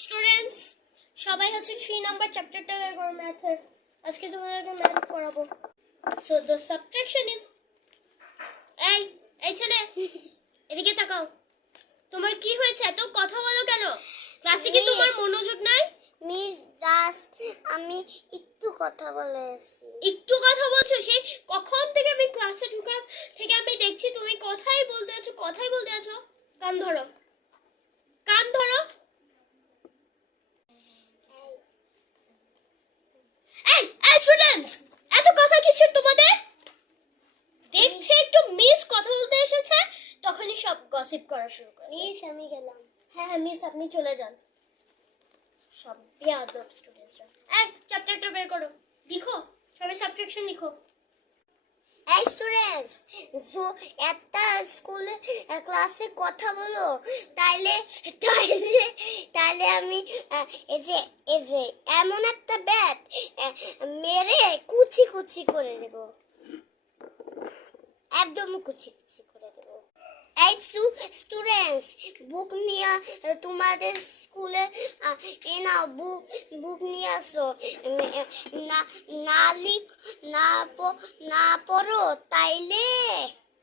Students সবাই হচ্ছে 3 number চ্যাপ্টারটা বের করো ম্যাথের। আজকে তোমাদেরকে ম্যাথ পড়াবো। সো দ্য সাবট্রাকশন ইজ এই ছেলে এদিকে তাকাও। তোমার কি হয়েছে? এত কথা বলো কেন? ক্লাসে কি তোমার মনোযোগ নাই? মিস জাস্ট আমি একটু কথা বলেছি। একটু কথা বলছো? সেই কখন থেকে আমি ক্লাসে ঢোকার থেকে আমি দেখছি তুমি কথাই বলতে আছো। কান ধরো, কান ধরো। এই স্টুডেন্টস, এত কথা কিসের তোমাদের? দেখছি একটু মিস কথা বলতে এসেছে, তখনই সব গসিপ করা শুরু করে। মিস আমি গেলাম। হ্যাঁ মিস আপনি চলে যান। সব বেয়াদব স্টুডেন্টসরা। চ্যাপ্টারটা বের করো, লিখো, সবাই সাবট্রাকশন লিখো। এই স্টুডেন্টস, সো একটা স্কুলে ক্লাসে কথা বলো, তাইলে তাইলে তাইলে আমি এই যে এমন একটা ব্যাট মেরে কুচি কুচি করে দেব, একদম কুচি কুচি করে দেব। এই স্টুডেন্টস, বুক নিয়ে তোমাদের স্কুলে না বুক নিয়ে আসো। না না লিখ না পড়ো, তাইলে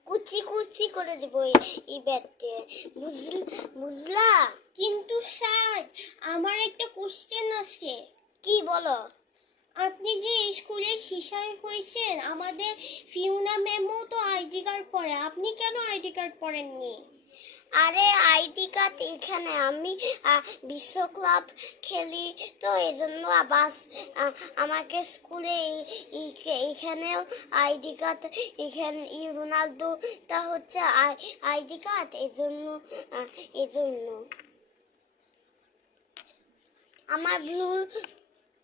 কুচি কুচি করে দেব এই ব্যাটে, বুঝলা? কিন্তু স্যার আমার একটা কোশ্চেন আছে। কি বলো? আপনি যে স্কুলে শিশাই হয়েছেন, আমাদের ফিউনা ম্যামও তো আইডি কার্ড পরে, আপনি কেন আইডি কার্ড পরেননি? আরে আইডি কার্ড এখানে আমি বিশ্ব ক্লাব খেলি, তো এই জন্য বাস আমাকে স্কুলে এখানেও আইডি কার্ড, এখানে রোনালদোটা হচ্ছে আইডি কার্ড, এই জন্য আমার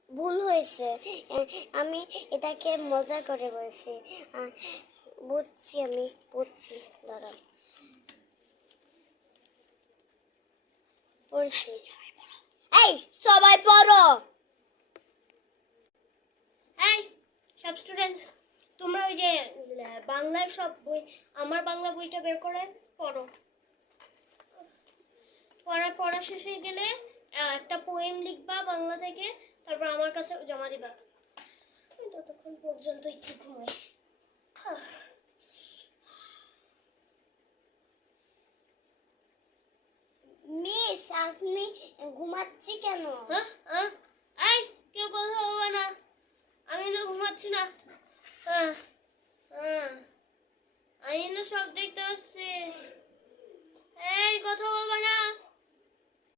ভুল হয়েছে। আমি এটাকে মজা করে বলছি। বুঝছি, আমি বুঝছি, দাঁড়াও পড়ছি। এই সবাই পড়ো। এই সব স্টুডেন্টস, তোমরা ওই যে বাংলার সব বই, আমার বাংলা বইটা বের করে পড়ো। পড়া শেষ হয়ে গেলে একটা পোয়েম লিখবা বাংলা থেকে, তারপর আমার কাছে জমা দিবা। ততক্ষণ পর্যন্ত একটু ঘুমাই। মিস আপনি ঘুমাচ্ছি কেন? এই কেউ কথা বলবে না, আমি তো ঘুমাচ্ছি না। আমি না সব দেখতে পাচ্ছি। এই কথা বলবে না।